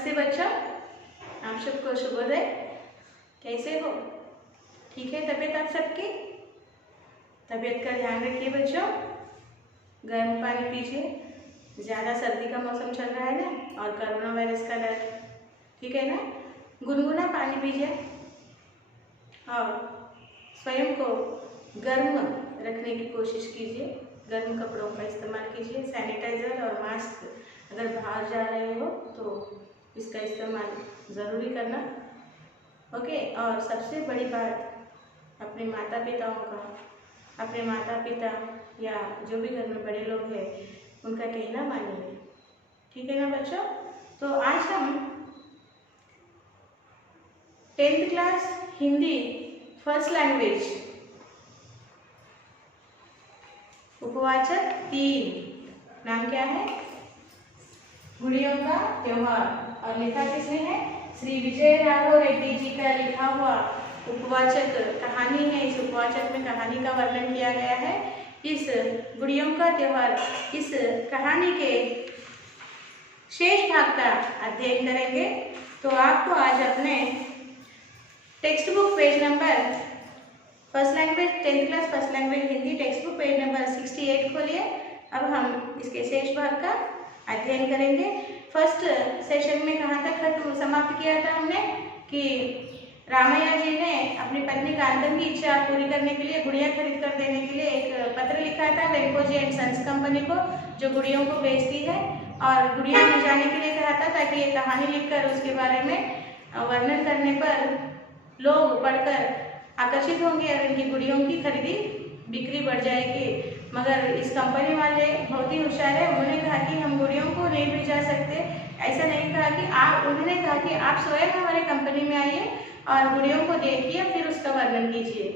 नमस्ते बच्चों, आप सबको शुभोदय। कैसे हो? ठीक है तबीयत आप सबकी? तबीयत का ध्यान रखिए बच्चों। गर्म पानी पीजिए, ज़्यादा सर्दी का मौसम चल रहा है ना, और कोरोना वायरस का डर, ठीक है ना। गुनगुना पानी पीजिए और स्वयं को गर्म रखने की कोशिश कीजिए। गर्म कपड़ों का इस्तेमाल कीजिए। सैनिटाइज़र और मास्क अगर बाहर जा रहे हो तो इसका इस्तेमाल ज़रूरी करना, ओके। और सबसे बड़ी बात, अपने माता पिता या जो भी घर में बड़े लोग हैं उनका कहना मानिए, ठीक है ना बच्चों। तो आज हम 10th class Hindi first language उपवाचक 3, नाम क्या है? गुड़ियों का त्योहार, और लिखा किसने है? श्री विजय राघव रेड्डी जी का लिखा हुआ उपवाचक कहानी है। इस उपवाचक में कहानी का वर्णन किया गया है। इस गुड़ियों का त्योहार, इस कहानी के शेष भाग का अध्ययन करेंगे। तो आपको आज अपने text book page number first language 10th class first language Hindi text book page number 68 खोलिए। अब हम इसके शेष भाग का अध्ययन करेंगे। फर्स्ट सेशन में कहाँ तक खत्म समाप्त किया था हमने कि रामैया जी ने अपनी पत्नी कांतम की इच्छा पूरी करने के लिए गुड़िया खरीद कर देने के लिए एक पत्र लिखा था वेंको जी एंड सन्स कंपनी को, जो गुड़ियों को बेचती है, और गुड़िया ले जाने के लिए कहा था ताकि ये कहानी लिखकर उसके बारे में वर्णन करने पर लोग पढ़कर आकर्षित होंगे और इनकी गुड़ियों की खरीदी बिक्री बढ़ जाएगी। मगर इस कंपनी वाले बहुत ही होशियार है, उन्होंने कहा कि हम गुड़ियों को नहीं भेजा सकते। ऐसा नहीं कहा कि आप, उन्होंने कहा कि आप स्वयं हमारे कंपनी में आइए और गुड़ियों को देखिए, फिर उसका वर्णन कीजिए।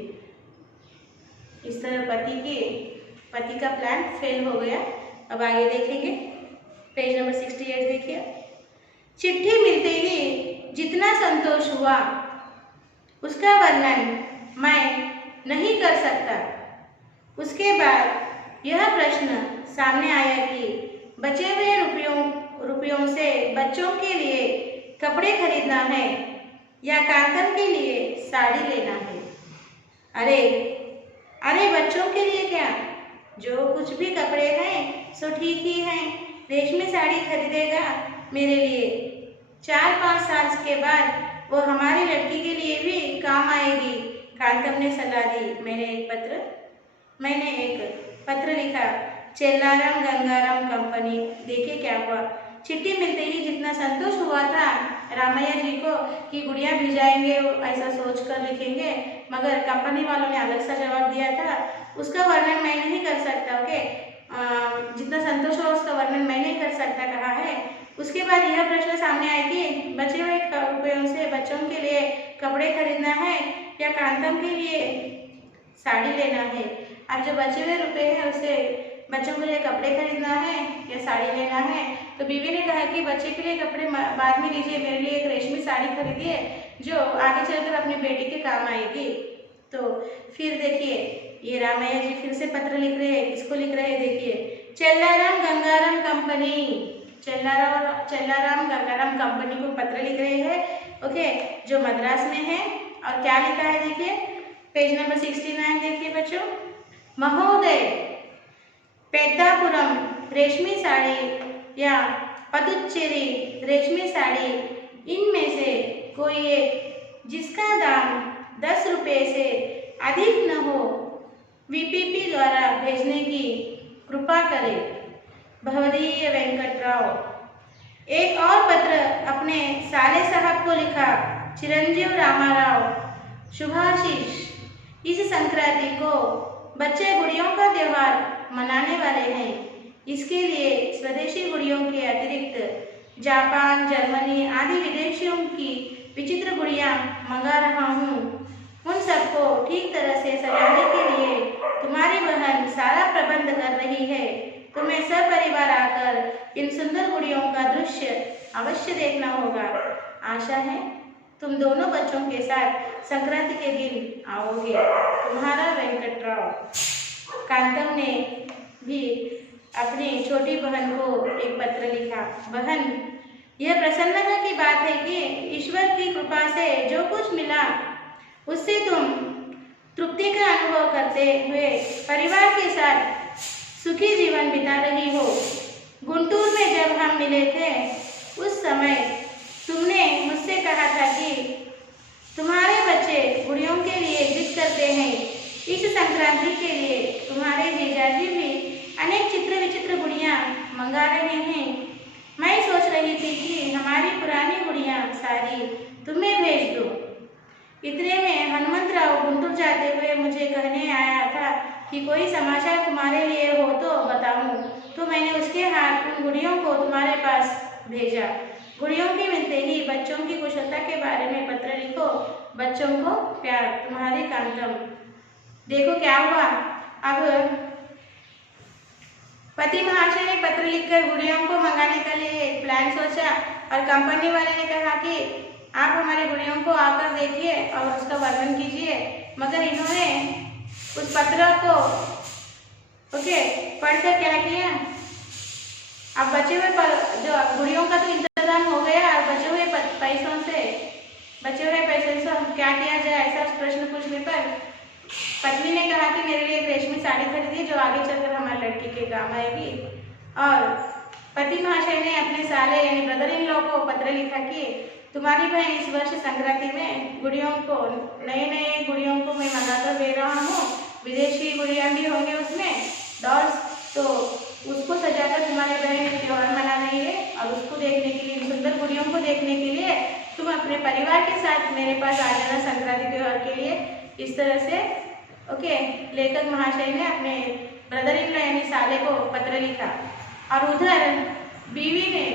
इस तरह पति का प्लान फेल हो गया। अब आगे देखेंगे, पेज नंबर 68 देखिए। चिट्ठी मिलते ही जितना संतोष हुआ उसका वर्णन मैं नहीं कर सकता। उसके बाद यह प्रश्न सामने आया कि बचे हुए रुपयों से बच्चों के लिए कपड़े खरीदना है या कांतम के लिए साड़ी लेना है। अरे बच्चों के लिए क्या, जो कुछ भी कपड़े हैं सो ठीक ही हैं। रेशमी साड़ी खरीदेगा मेरे लिए, 4-5 साल के बाद वो हमारी लड़की के लिए भी काम आएगी। कांतम ने सलाह दी। मैंने एक पत्र लिखा चेल्लाराम गंगाराम कंपनी। देखिए क्या हुआ। चिट्ठी मिलते ही जितना संतोष हुआ था रामैया जी को कि गुड़िया भिजाएंगे, ऐसा सोचकर लिखेंगे, मगर कंपनी वालों ने अलग सा जवाब दिया था। उसका वर्णन मैं नहीं कर सकता, ओके। जितना संतोष हुआ उसका वर्णन मैं नहीं कर सकता कहा है। उसके बाद यह प्रश्न सामने आया कि बचे हुए रुपयों से बच्चों के लिए कपड़े खरीदना है या कांतम के लिए साड़ी लेना है। अब जो बचे हुए रुपए हैं उससे बच्चों के लिए कपड़े खरीदना है या साड़ी लेना है। तो बीवी ने कहा कि बच्चे के लिए कपड़े बाद में लीजिए, मेरे लिए एक रेशमी साड़ी खरीदिए जो आगे चलकर अपनी बेटी के काम आएगी। तो फिर देखिए ये रामैया जी फिर से पत्र लिख रहे हैं। किसको लिख रहे हैं? देखिए, चेल्लाराम गंगाराम कंपनी, चेल्लाराम गंगाराम कंपनी को पत्र लिख रहे हैं, ओके, जो मद्रास में है। और क्या लिखा है देखिए, पेज नंबर 69 देखिए बच्चों। महोदय, पेद्दापुरम रेशमी साड़ी या पदुच्चेरी रेशमी साड़ी, इनमें से कोई एक जिसका दाम 10 रुपये से अधिक न हो, वीपीपी द्वारा भेजने की कृपा करें। भवदीय वेंकटराव। एक और पत्र अपने साले साहब को लिखा, चिरंजीव रामाराव। शुभाशीष, इस संक्रांति को बच्चे गुड़ियों का त्योहार मनाने वाले हैं। इसके लिए स्वदेशी गुड़ियों के अतिरिक्त जापान, जर्मनी आदि विदेशियों की विचित्र गुड़ियाँ मंगा रहा हूँ। उन सबको ठीक तरह से सजाने के लिए तुम्हारी बहन सारा प्रबंध कर रही है। तुम्हें सपरिवार आकर इन सुंदर गुड़ियों का दृश्य अवश्य देखना होगा। आशा है तुम दोनों बच्चों के साथ संक्रांति के दिन आओगे। तुम्हारा वेंकटराव। कांतम ने भी अपनी छोटी बहन को एक पत्र लिखा। बहन, यह प्रसन्नता की बात है कि ईश्वर की कृपा से जो कुछ मिला उससे तुम तृप्ति का अनुभव करते हुए परिवार के साथ सुखी जीवन बिता रही हो। गुंटूर में जब हम मिले थे उस समय तुमने मुझसे कहा था कि तुम्हारे बच्चे गुड़ियों के लिए जिद करते हैं। इस संक्रांति के लिए तुम्हारे जीजाजी भी अनेक चित्र विचित्र गुड़ियाँ मंगा रहे हैं। मैं सोच रही थी कि हमारी पुरानी गुड़ियाँ सारी तुम्हें भेज दो। इतने में हनुमंतराव गुंटूर जाते हुए मुझे कहने आया था कि कोई समाचार तुम्हारे लिए हो तो बताऊं। तो मैंने उसके हाथ उन गुड़ियों को तुम्हारे पास भेजा। गुड़ियों के मिलते ही बच्चों की कुशलता के बारे में पत्र लिखो। बच्चों को प्यार, तुम्हारी कांतम। देखो क्या हुआ। अब पति महाशय ने पत्र लिखकर गुड़ियों को मंगाने के लिए एक प्लान सोचा और कंपनी वाले ने कहा कि आप हमारी गुड़ियों को आकर देखिए और उसका वर्णन कीजिए। मगर इन्होंने उस पत्र को पढ़कर क्या किया, अब बचे हुए जो गुड़ियों का तो इंतजाम हो गया और बचे हुए पैसों से हम क्या किया जाए, ऐसा प्रश्न पूछने पर पत्नी ने कहा कि मेरे लिए एक रेशमी साड़ी खरीदिए जो आगे चलकर हमारी लड़की के काम आएगी। और पति महाशय ने अपने साले यानी ब्रदर इन लॉ को पत्र लिखा कि तुम्हारी बहन इस वर्ष संक्रांति में गुड़ियों को नए गुड़ियों को मैं मंगाकर दे रहा हूँ। विदेशी गुड़ियाँ भी होंगे उसमें डॉल्स, तो उसको सजाकर तुम्हारी बहन एक त्यौहार मना रही है और उसको देखने के लिए, सुंदर गुड़ियों को देखने के लिए तुम अपने परिवार के साथ मेरे पास आ जाना संक्रांति त्यौहार के लिए। इस तरह से लेखक महाशय ने अपने ब्रदर इन लॉ यानी साले को पत्र लिखा। और उधर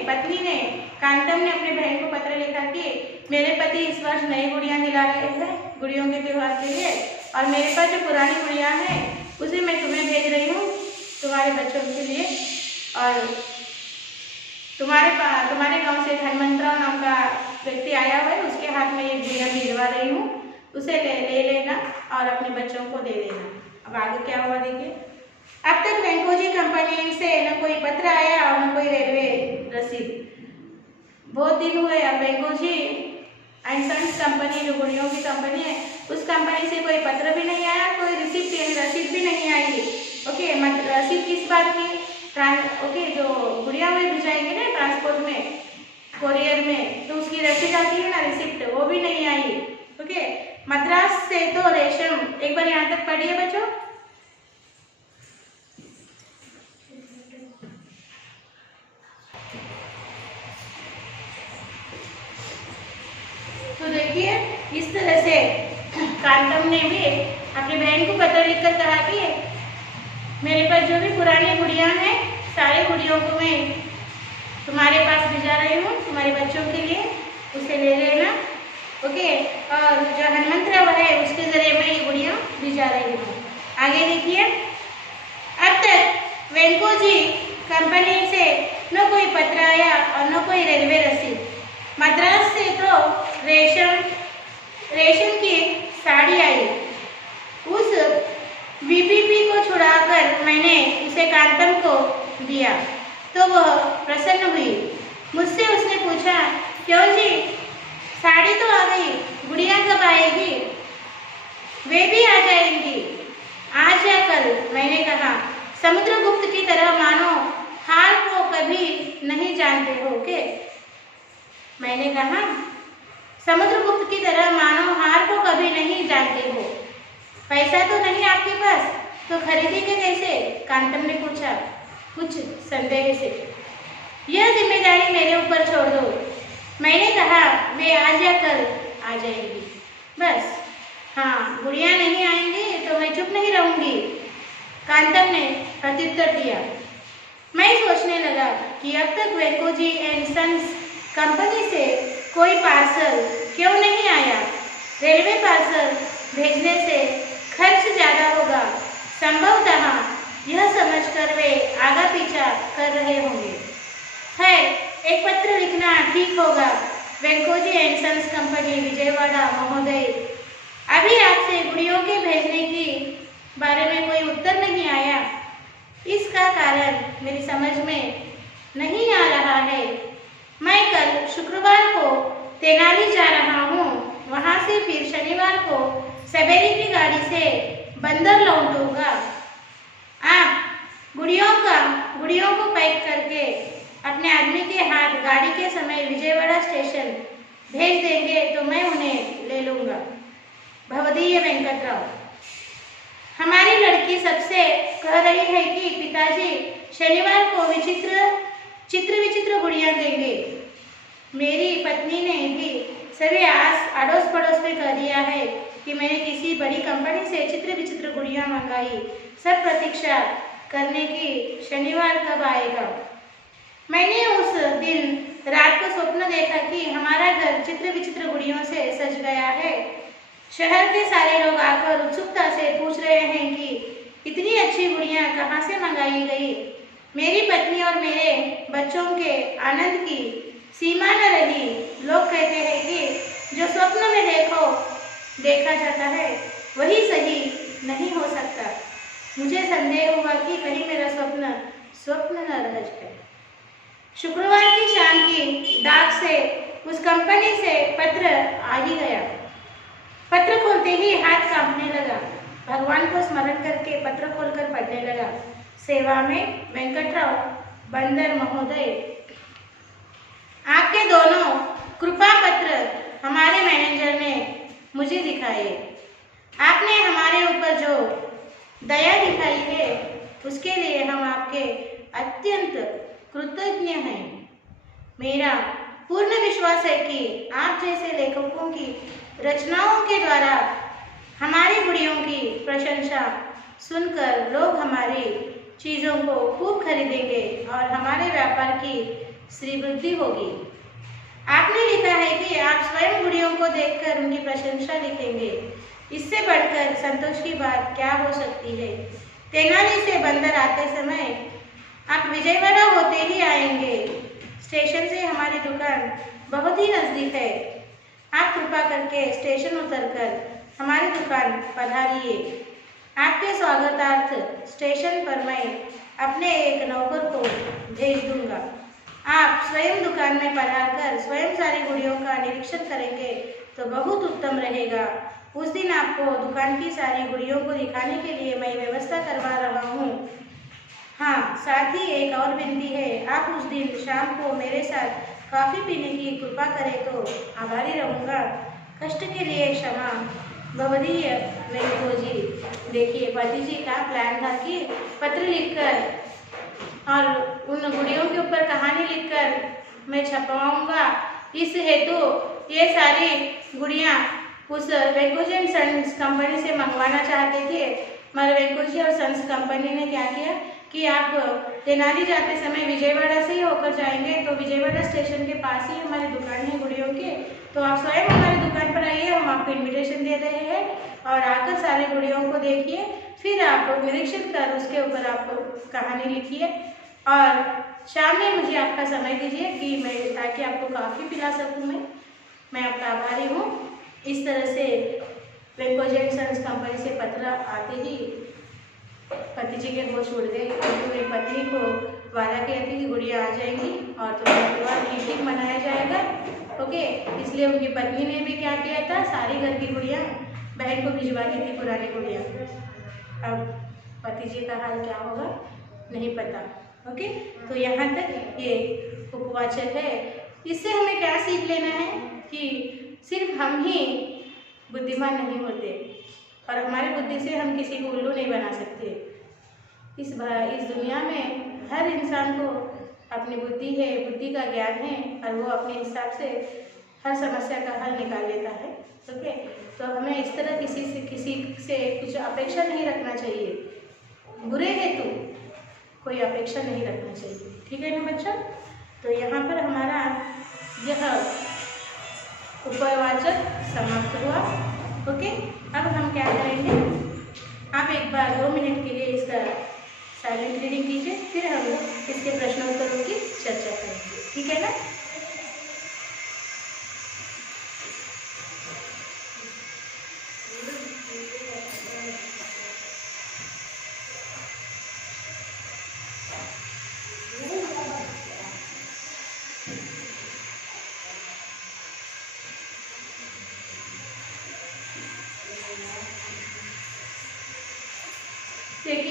पत्नी ने कांतम ने अपने बहन को पत्र लिखा कि मेरे पति इस वर्ष नई गुड़ियाँ दिला रहे हैं गुड़ियों के त्यौहार के लिए, और मेरे पास जो पुरानी गुड़ियाँ हैं उसे मैं तुम्हें भेज रही हूँ तुम्हारे बच्चों के लिए। और तुम्हारे गांव से हनुमंतराव नाम का व्यक्ति आया हुआ है, उसके हाथ में एक गुड़िया भिजवा रही हूँ, उसे ले लेना और अपने बच्चों को दे देना। अब आगे क्या हुआ देखिए। अब तक वेंकोजी कंपनी से न कोई पत्र आया और न कोई रेलवे रसीद। बहुत दिन हुए। अब वेंकोजी एंड सन्स कंपनी जो गुड़ियों की कंपनी है उस कंपनी से कोई पत्र भी नहीं आया, कोई रिसिप्ट यानी रसीद भी नहीं आई। रसीद किस बात की? जो गुड़िया में भिजाएंगे ना ट्रांसपोर्ट में, कोरियर में, तो उसकी रसीद आती है ना, रिसिप्ट, वो भी नहीं आई। मद्रास से तो रेशम, एक बार यहाँ तक पढ़िए बच्चों। तो देखिए इस तरह से कांतम ने भी अपनी बहन को पत्र लिखकर कहा कि मेरे पास जो भी पुरानी गुड़ियाँ हैं सारे गुड़ियों को मैं तुम्हारे पास भिजा रही हूँ तुम्हारे बच्चों के लिए, उसे ले लेना। और जो हनुमंतराव है उसके जरिए मैं ये गुड़ियाँ भिजा रही हूँ। आगे देखिए। अब तक वेंकोजी कंपनी से न कोई पत्र आया और न कोई रेलवे रसीद। मद्रास से तो रेशम की साड़ी आई। उस बीपीपी को छुड़ाकर मैंने उसे कांतम को दिया तो वह प्रसन्न हुई। मुझसे उसने पूछा, क्यों जी, साड़ी तो आ गई, गुड़िया कब आएगी? वे भी आ जाएंगी, आज या कल। मैंने कहा, समुद्रगुप्त की तरह मानो हार को कभी नहीं जानते हो के? मैंने कहा, समुद्रगुप्त की तरह मानो हार को कभी नहीं जानते हो। पैसा तो नहीं आपके पास, तो खरीदेंगे कैसे? कांतम ने पूछा कुछ संदेह से। यह जिम्मेदारी मेरे ऊपर छोड़ दो। मैंने कहा, वे आज या कल आ जाएंगी, बस। हाँ, गुड़िया नहीं आएंगी तो मैं चुप नहीं रहूंगी, कांतम ने प्रत्युत्तर दिया। मैं सोचने लगा कि अब तक वेंकोजी एंड सन्स कंपनी से कोई पार्सल क्यों नहीं आया। रेलवे पार्सल भेजने से खर्च ज्यादा होगा, संभवतः यह समझकर वे आगा पीछा कर रहे होंगे। खैर, एक पत्र लिखना ठीक होगा। Venkoji and sons company, Vijayawada महोदय, अभी आपसे गुड़ियों के भेजने की बारे में कोई उत्तर नहीं आया। इसका कारण मेरी समझ में नहीं आ रहा है। मैं कल शुक्रवार को तेनाली जा रहा हूँ, वहाँ से फिर शनिवार को सवेरे की गाड़ी से बंदर लौटूंगा। आप गुड़ियों को पैक करके अपने आदमी के हाथ गाड़ी के समय विजयवाड़ा स्टेशन भेज देंगे तो मैं उन्हें ले लूँगा। भवदीय वेंकटराव। हमारी लड़की सबसे कह रही है कि पिताजी शनिवार को चित्र विचित्र गुड़ियाँ देंगे। मेरी पत्नी ने भी सभी अड़ोस पड़ोस में कह दिया है कि मैंने किसी बड़ी कंपनी से चित्र विचित्र गुड़ियाँ मंगाई। सब प्रतीक्षा करने की शनिवार कब आएगा। मैंने उस दिन रात को स्वप्न देखा कि हमारा घर चित्र विचित्र गुड़ियों से सज गया है। शहर के सारे लोग आकर उत्सुकता से पूछ रहे हैं कि इतनी अच्छी गुड़ियाँ कहाँ से मंगाई गई। मेरी पत्नी और मेरे बच्चों के आनंद की सीमा न रही। लोग कहते हैं कि जो स्वप्न में देखा जाता है वही सही नहीं हो सकता। मुझे संदेह हुआ कि कहीं मेरा स्वप्न न रह जाए। शुक्रवार की शाम की डाक से उस कंपनी से पत्र आ ही गया। पत्र खोलते ही हाथ कांपने लगा। भगवान को स्मरण करके पत्र खोलकर पढ़ने लगा। सेवा में वेंकटराव बंदर महोदय, आपके दोनों कृपा पत्र हमारे मैनेजर ने मुझे दिखाए। आपने हमारे ऊपर जो दया दिखाई है उसके लिए हम आपके अत्यंत कृतज्ञ हैं। मेरा पूर्ण विश्वास है कि आप जैसे लेखकों की रचनाओं के द्वारा हमारी गुड़ियों की प्रशंसा सुनकर लोग हमारी चीज़ों को खूब खरीदेंगे और हमारे व्यापार की श्रीवृद्धि होगी। आपने लिखा है कि आप स्वयं गुड़ियों को देखकर उनकी प्रशंसा लिखेंगे। इससे बढ़कर संतोष की बात क्या हो सकती है। तेनाली से बंदर आते समय आप विजयवाड़ा होते ही आएंगे। स्टेशन से हमारी दुकान बहुत ही नज़दीक है। आप कृपा करके स्टेशन उतरकर हमारी दुकान पधारिए। आपके स्वागतार्थ स्टेशन पर मैं अपने एक नौकर को भेज दूंगा। आप स्वयं दुकान में पधारकर स्वयं सारी गुड़ियों का निरीक्षण करेंगे तो बहुत उत्तम रहेगा। उस दिन आपको दुकान की सारी गुड़ियों को दिखाने के लिए मैं व्यवस्था करवा रहा हूँ। हाँ, साथ ही एक और विनती है, आप उस दिन शाम को मेरे साथ कॉफ़ी पीने की कृपा करें तो आभारी रहूँगा। कष्ट के लिए क्षमा। भवदीय वेंकटजी। देखिए पति जी का प्लान था कि पत्र लिखकर और उन गुड़ियों के ऊपर कहानी लिखकर मैं छपवाऊँगा। इस हेतु ये सारी गुड़ियाँ उस वेंकोजी एंड सन्स कंपनी से मंगवाना चाहते थे, मगर वेंकोजी और सन्स कंपनी ने क्या किया कि आप तेनाली जाते समय विजयवाड़ा से ही होकर जाएंगे तो विजयवाड़ा स्टेशन के पास ही हमारी दुकान है गुड़ियों की, तो आप स्वयं हमारी दुकान पर आइए। हम आपको इन्विटेशन दे रहे हैं और आकर सारे गुड़ियों को देखिए, फिर आप निरीक्षण कर उसके ऊपर आप कहानी लिखिए और शाम में मुझे आपका समय दीजिए कि मैं ताकि आपको काफ़ी पिला सकूँ। मैं आपका आभारी हूँ। इस तरह से वेंकोजी एंड सन्स कंपनी से पत्र आते ही पति जी के होश उड़ गए, क्योंकि मेरी पत्नी को वादा किया थी कि गुड़िया आ जाएंगी और तुम्हारा त्योहार ठीक मनाया जाएगा। ओके, इसलिए उनकी पत्नी ने भी क्या किया था, सारी घर की गुड़िया बहन को भिजवा दी थी, पुरानी गुड़िया। अब पति जी का हाल क्या होगा नहीं पता। ओके, तो यहाँ तक ये उपवाचक है। इससे हमें क्या सीख लेना है कि सिर्फ हम ही बुद्धिमान नहीं होते और हमारी बुद्धि से हम किसी को उल्लू नहीं बना सकते। इस दुनिया में हर इंसान को अपनी बुद्धि है, बुद्धि का ज्ञान है और वो अपने हिसाब से हर समस्या का हल निकाल लेता है। ओके, तो हमें इस तरह किसी से कुछ अपेक्षा नहीं रखना चाहिए। बुरे हेतु कोई अपेक्षा नहीं रखना चाहिए। ठीक है ना बच्चा? तो यहाँ पर हमारा यह उपवाचक समाप्त हुआ। ओके, अब हम क्या करेंगे, आप एक बार 2 मिनट के लिए इसका साइलेंट रीडिंग कीजिए, फिर हम इसके प्रश्नोत्तरों की चर्चा करेंगे। ठीक है ना?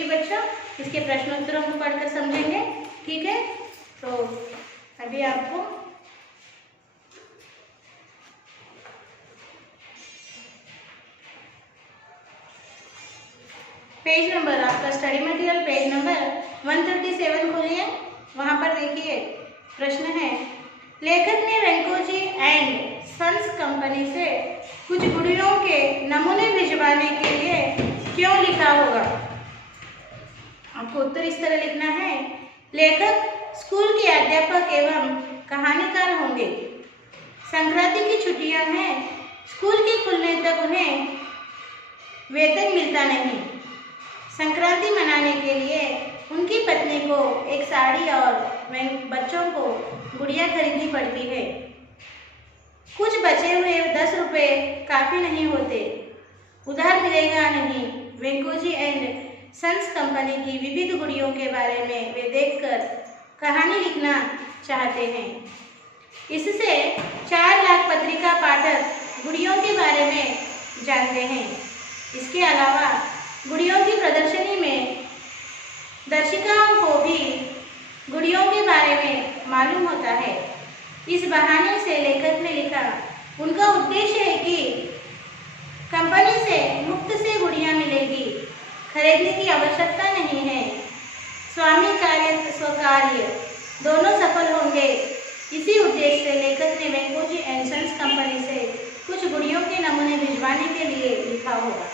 बच्चों, इसके प्रश्नोत्तरों को पढ़कर समझेंगे। ठीक है, तो अभी आपको पेज नंबर, आपका स्टडी मटेरियल पेज नंबर 137 खोलिए। वहां पर देखिए प्रश्न है, लेखक ने वेंकोजी एंड सन्स कंपनी से कुछ गुड़ियों के नमूने भिजवाने के लिए क्यों लिखा होगा? आपको उत्तर इस तरह लिखना है, लेखक स्कूल के अध्यापक एवं कहानीकार होंगे। संक्रांति की छुट्टियां हैं, स्कूल के खुलने तक उन्हें वेतन मिलता नहीं। संक्रांति मनाने के लिए उनकी पत्नी को एक साड़ी और बच्चों को गुड़िया खरीदनी पड़ती है। कुछ बचे हुए 10 रुपए काफी नहीं होते, उधार मिलेगा नहीं। वेंकोजी एंड सन्स कंपनी की विविध गुड़ियों के बारे में वे देखकर कहानी लिखना चाहते हैं। इससे 4 लाख पत्रिका पाठक गुड़ियों के बारे में जानते हैं। इसके अलावा गुड़ियों की प्रदर्शनी में दर्शकों को भी गुड़ियों के बारे में मालूम होता है। इस बहाने से लेखक ने लिखा, उनका उद्देश्य है कि कंपनी से मुफ्त से गुड़ियां मिलेगी, खरीदने की आवश्यकता नहीं है। स्वामी कार्य स्वकार्य दोनों सफल होंगे। इसी उद्देश्य से लेखक ने वेंकोजी एंड सन्स कंपनी से कुछ गुड़ियों के नमूने भिजवाने के लिए लिखा होगा।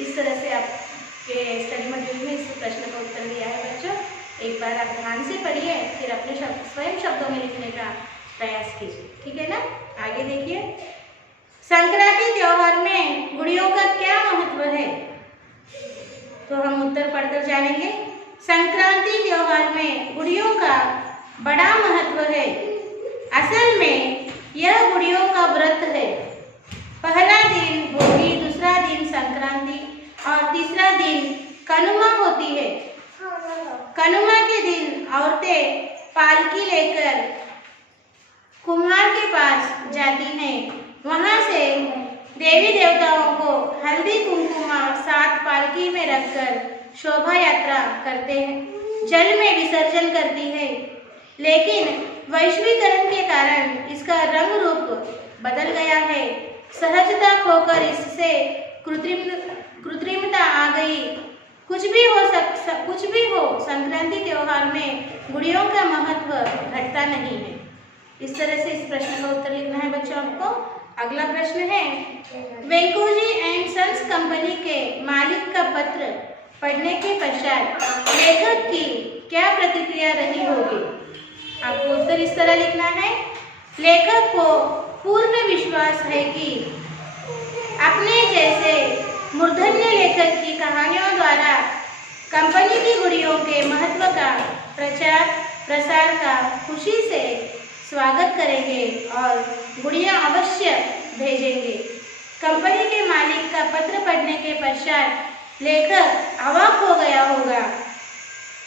इस तरह से आपके स्टडी मटेरियल में इस प्रश्न का उत्तर दिया है बच्चों। एक बार आप ध्यान से पढ़िए, फिर अपने स्वयं शब्दों में लिखने का प्रयास कीजिए। ठीक है ना, आगे देखिए, संक्रांति त्योहार में गुड़ियों का क्या महत्व है? तो हम उत्तर पढ़कर जानेंगे। संक्रांति त्योहार में गुड़ियों का बड़ा महत्व है। असल में यह गुड़ियों का व्रत है। पहला दिन भोगी, दूसरा दिन संक्रांति और तीसरा दिन कनुमा होती है। कनुमा के दिन औरतें पालकी लेकर कुम्हार के पास जाती हैं। वहां से देवी देवताओं को हल्दी कुमकुमा साथ पालकी में रखकर शोभा यात्रा करते हैं, जल में विसर्जन करती है। लेकिन वैश्वीकरण के कारण इसका रंग रूप बदल गया है। सहजता खोकर इससे कृत्रिमता आ गई। कुछ भी हो संक्रांति त्योहार में गुड़ियों का महत्व घटता नहीं है। इस तरह से इस प्रश्न का उत्तर लिखना है बच्चों आपको। अगला प्रश्न है, वेंकोजी एंड सन्स कंपनी के मालिक का पत्र पढ़ने के पश्चात लेखक की क्या प्रतिक्रिया रही होगी? आपको उत्तर इस तरह लिखना है, लेखक को पूर्ण विश्वास है कि अपने जैसे मूर्धन्य लेखक की कहानियों द्वारा कंपनी की गुड़ियों के महत्व का प्रचार प्रसार का खुशी से स्वागत करेंगे और गुड़ियां अवश्य भेजेंगे। कंपनी के मालिक का पत्र पढ़ने के पश्चात लेखक अवाक हो गया होगा,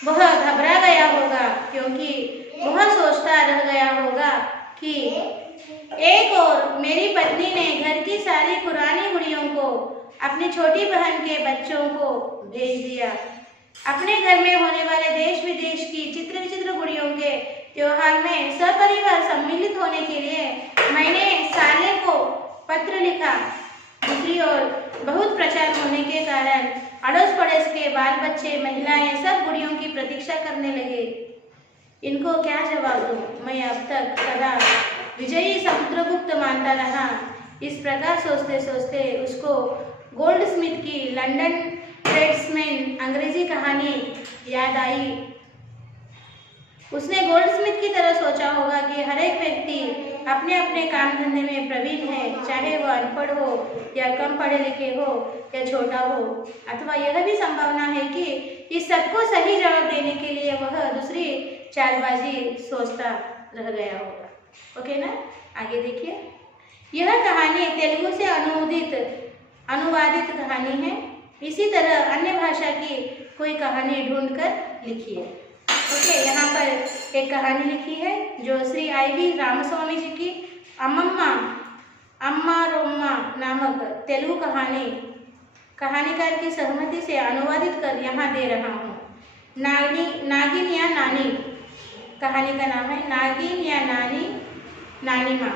वह घबरा गया होगा, क्योंकि वह सोचता रह गया होगा कि एक और मेरी पत्नी ने घर की सारी पुरानी गुड़ियों को अपनी छोटी बहन के बच्चों को भेज दिया। अपने घर में होने वाले देश विदेश की चित्र विचित्र गुड़ियों के त्योहार में सपरिवार सम्मिलित होने के लिए मैंने साले को पत्र लिखा। दूसरी ओर बहुत प्रचार होने के कारण अड़ोस पड़ोस के बाल बच्चे महिलाएं सब गुड़ियों की प्रतीक्षा करने लगे। इनको क्या जवाब दूं? मैं अब तक सदा विजयी समुद्रगुप्त मानता रहा। इस प्रकार सोचते सोचते उसको गोल्डस्मिथ की लंदन ट्रेड्समैन अंग्रेजी कहानी याद आई। उसने गोल्डस्मिथ की तरह सोचा होगा कि हर एक व्यक्ति अपने अपने काम धंधे में प्रवीण है, चाहे वह अनपढ़ हो या कम पढ़े लिखे हो या छोटा हो, अथवा यह भी संभावना है कि इस सबको सही जवाब देने के लिए वह दूसरी चालबाजी सोचता रह गया होगा। ओके ना, आगे देखिए। यह कहानी तेलुगु से अनुवादित कहानी है। इसी तरह अन्य भाषा की कोई कहानी ढूंढकर लिखिए। ओके, यहाँ पर एक कहानी लिखी है जो श्री आई.वी. रामस्वामी जी की अम्मा रोम्मा नामक तेलुगु कहानीकार की सहमति से अनुवादित कर यहाँ दे रहा हूँ। नागिन या नानी, कहानी का नाम है नागिन या नानी नानी माँ।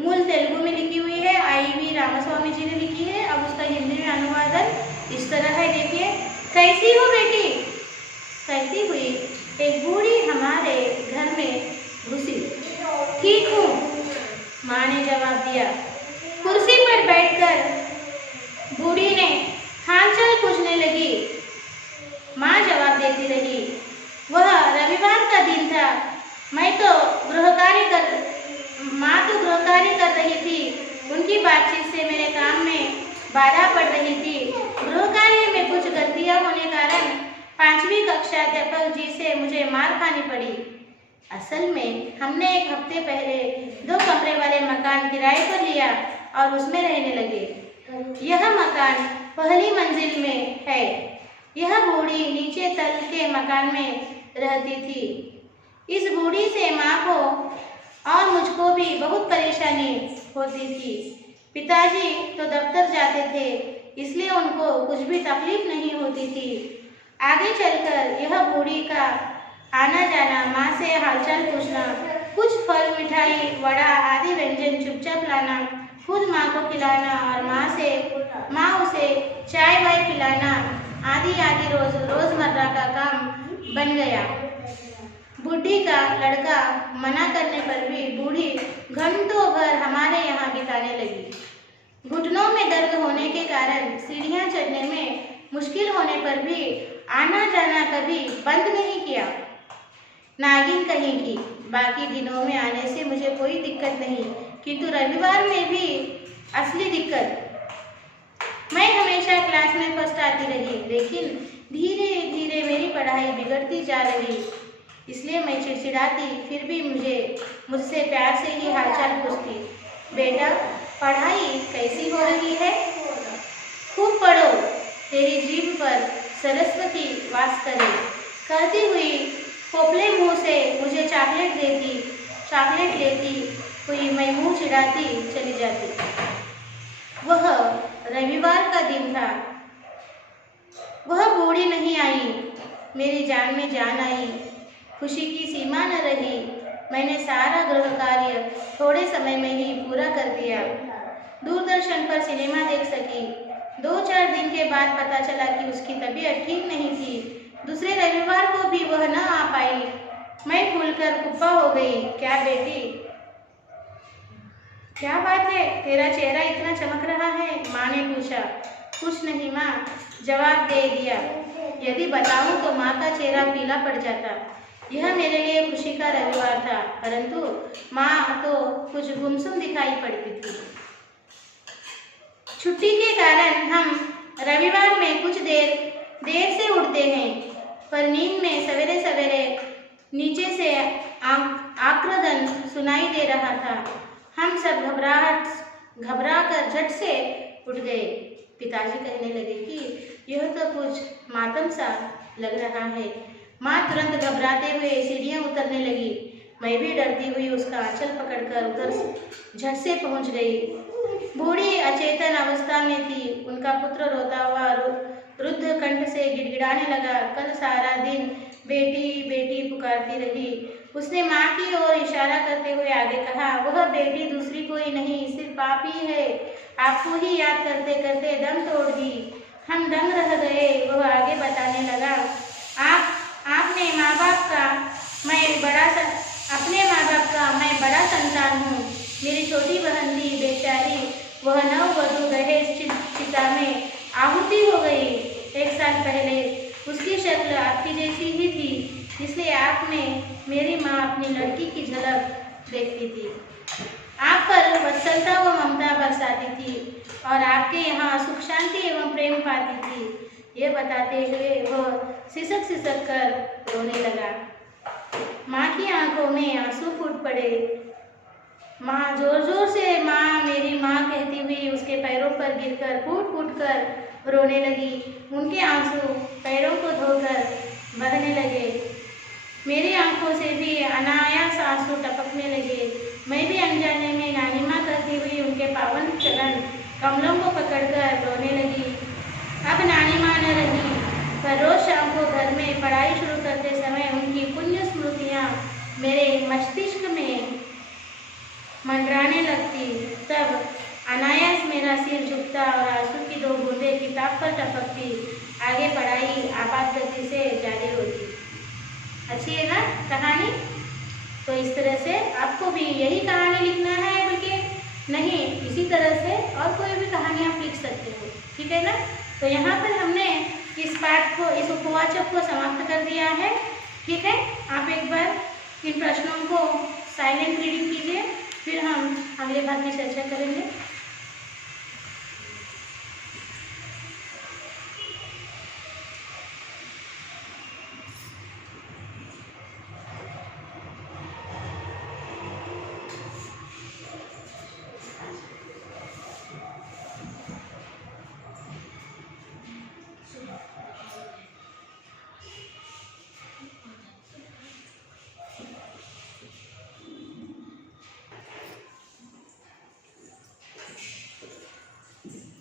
मूल तेलुगु में लिखी हुई है, IV रामास्वामी जी ने लिखी है। अब उसका हिंदी में अनुवादन इस तरह है, देखिए। कैसी हो बेटी? कहती हुई एक बूढ़ी हमारे घर में घुसी। ठीक हूँ, माँ ने जवाब दिया। कुर्सी पर बैठकर बूढ़ी ने हालचाल पूछने लगी। माँ जवाब देती रही। वह रविवार का दिन था। माँ तो गृह कार्य कर रही थी। उनकी बातचीत से मेरे काम में बाधा पड़ रही थी। गृह कार्य में कुछ गलतियां होने कारण 5वीं कक्षा अध्यापक जी से मुझे मार खानी पड़ी। असल में हमने एक हफ्ते पहले 2 कमरे वाले मकान किराए पर लिया और उसमें रहने लगे। यह मकान पहली मंजिल में है। यह बूढ़ी नीचे तल के मकान में रहती थी। इस बूढ़ी से माँ को और मुझको भी बहुत परेशानी होती थी। पिताजी तो दफ्तर जाते थे, इसलिए उनको कुछ भी तकलीफ नहीं होती थी। आगे चलकर यह बूढ़ी का आना जाना, माँ से हालचाल पूछना, कुछ फल मिठाई वड़ा आदि व्यंजन चुपचाप लाना, खुद माँ को खिलाना और माँ उसे चाय वाय पिलाना आदि रोजमर्रा का काम बन गया। बूढ़ी का लड़का मना करने पर भी बूढ़ी घंटों भर हमारे यहाँ बिताने लगी। घुटनों में दर्द होने के कारण सीढ़ियाँ चढ़ने में मुश्किल होने पर भी आना जाना कभी बंद नहीं किया। नागिन कहेगी, बाकी दिनों में आने से मुझे कोई दिक्कत नहीं, किंतु रविवार में भी असली दिक्कत। मैं हमेशा क्लास में फर्स्ट आती रही, लेकिन धीरे धीरे मेरी पढ़ाई बिगड़ती जा रही। इसलिए मैं चिड़चिड़ाती, फिर भी मुझसे प्यार से ही हालचाल पूछती। बेटा, पढ़ाई कैसी हो रही है? खूब पढ़ो, तेरी जीभ पर सरस्वती वास करे, कहती हुई पोपले मुँह से मुझे चॉकलेट लेती हुई मैं मुँह चिढ़ाती चली जाती। वह रविवार का दिन था। वह बूढ़ी नहीं आई, मेरी जान में जान आई। खुशी की सीमा न रही। मैंने सारा गृह कार्य थोड़े समय में ही पूरा कर दिया। दूरदर्शन पर सिनेमा देख सकी। 2-4 दिन के बाद पता चला कि उसकी तबीयत ठीक नहीं थी। दूसरे रविवार को भी वह न आ पाई। मैं फूलकर कुप्पा हो गई। क्या बेटी, क्या बात है, तेरा चेहरा इतना चमक रहा है? माँ ने पूछा। कुछ नहीं माँ, जवाब दे दिया। यदि बताऊं तो माँ का चेहरा पीला पड़ जाता। यह मेरे लिए खुशी का रविवार था, परंतु माँ तो कुछ गुमसुम दिखाई पड़ती थी। छुट्टी के कारण हम रविवार में कुछ देर से उठते हैं, पर नींद में सवेरे सवेरे नीचे से आक्रंदन सुनाई दे रहा था। हम सब घबरा कर झट से उठ गए। पिताजी कहने लगे कि यह तो कुछ मातम सा लग रहा है। माँ तुरंत घबराते हुए सीढ़ियाँ उतरने लगी। मैं भी डरती हुई उसका आंचल पकड़कर उधर झट से पहुँच गई। बूढ़ी अचेतन अवस्था में थी। उनका पुत्र रोता हुआ रुद्ध कंठ से गिड़गिड़ाने लगा। कल सारा दिन बेटी बेटी पुकारती रही। उसने माँ की ओर इशारा करते हुए आगे कहा, वह बेटी दूसरी कोई नहीं, सिर्फ आप ही है। आपको ही याद करते करते दम तोड़ दी। हम दंग रह गए। वह आगे बताने लगा, अपने माँ बाप का मैं बड़ा संतान हूँ। मेरी छोटी बहन थी बेचारी, वह नववधू दहेज चिता में आहुति हो गई। 1 साल पहले उसकी शक्ल आपकी जैसी ही थी, इसलिए आप में मेरी माँ अपनी लड़की की झलक देखती थी। आप पर वत्सलता व ममता बरसाती थी और आपके यहाँ सुख शांति एवं प्रेम पाती थी। ये बताते हुए वह सिसक कर रोने लगा। माँ की आंखों में आंसू फूट पड़े। माँ जोर से माँ मेरी माँ कहती हुई उसके पैरों पर गिरकर फूट कर रोने लगी। उनके आंसू पैरों को धोकर बहने लगे। मेरी आंखों से भी अनायास आंसू टपकने लगे। मैं भी अनजाने में नानी माँ कहती हुई उनके पावन चरण कमलों को पकड़कर रोने लगी। अब नानी माँ न रही, पर हर रोज शाम को घर में पढ़ाई शुरू करते समय उनकी पुण्य स्मृतियाँ मेरे मस्तिष्क में मंडराने लगती। तब अनायास मेरा सिर झुकता और आंसू की 2 बूंदें किताब पर टपकती। आगे पढ़ाई आपात गति से जारी होती। अच्छी है ना कहानी? तो इस तरह से आपको भी यही कहानी लिखना है बल्कि नहीं, इसी तरह से और कोई भी कहानी आप लिख सकते हो, ठीक है ना। तो यहाँ पर हमने इस पाठ को, इस उपवाचक को समाप्त कर दिया है, ठीक है। आप एक बार इन प्रश्नों को साइलेंट रीडिंग कीजिए, फिर हम अगले भाग की चर्चा करेंगे।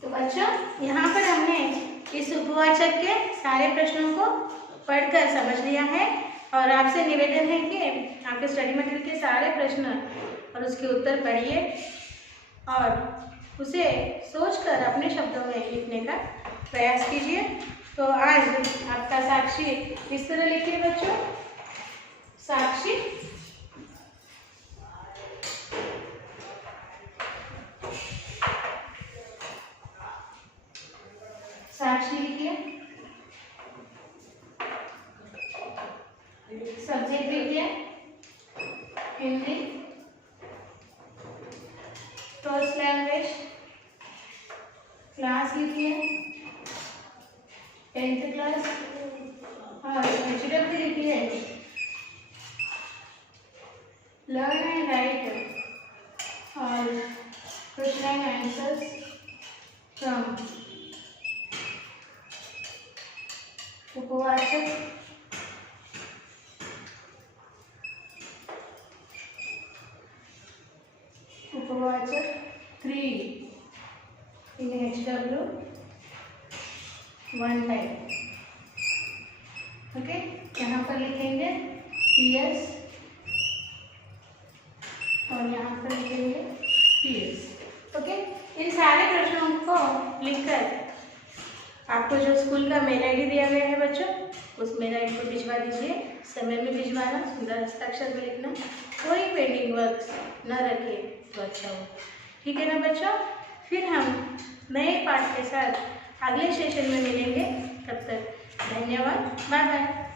बच्चों, यहाँ पर हमने इस उपवाचक के सारे प्रश्नों को पढ़कर समझ लिया है और आपसे निवेदन है कि आपके स्टडी मटेरियल के सारे प्रश्न और उसके उत्तर पढ़िए और उसे सोचकर अपने शब्दों में लिखने का प्रयास कीजिए। तो आज आपका साक्षी इस तरह लिखिए बच्चों। साक्षी साक्षी लिखिए। सब्जेक्ट लिखिए हिंदी, फर्स्ट लैंग्वेज। क्लास लिखिए 10th क्लास। और एचडब्ल्यू लिखिए लर्न एंड राइट और क्वेश्चन एंड आंसर्स फ्रॉम उपवाचक। उपवाचक 3 in HW 1 टाइम। ओके, यहाँ पर लिखेंगे PS और यहाँ पर लिखेंगे PS। ओके, इन सारे प्रश्नों को लिखकर आपको जो स्कूल का मेल ID दिया गया है बच्चों, उस मेल ID को भिजवा दीजिए। समय में भिजवाना, सुंदर हस्ताक्षर में लिखना, कोई पेंडिंग वर्क न रखे तो अच्छा हो, ठीक है ना बच्चों। फिर हम नए पाठ के साथ अगले सेशन में मिलेंगे। तब तक धन्यवाद, बाय बाय।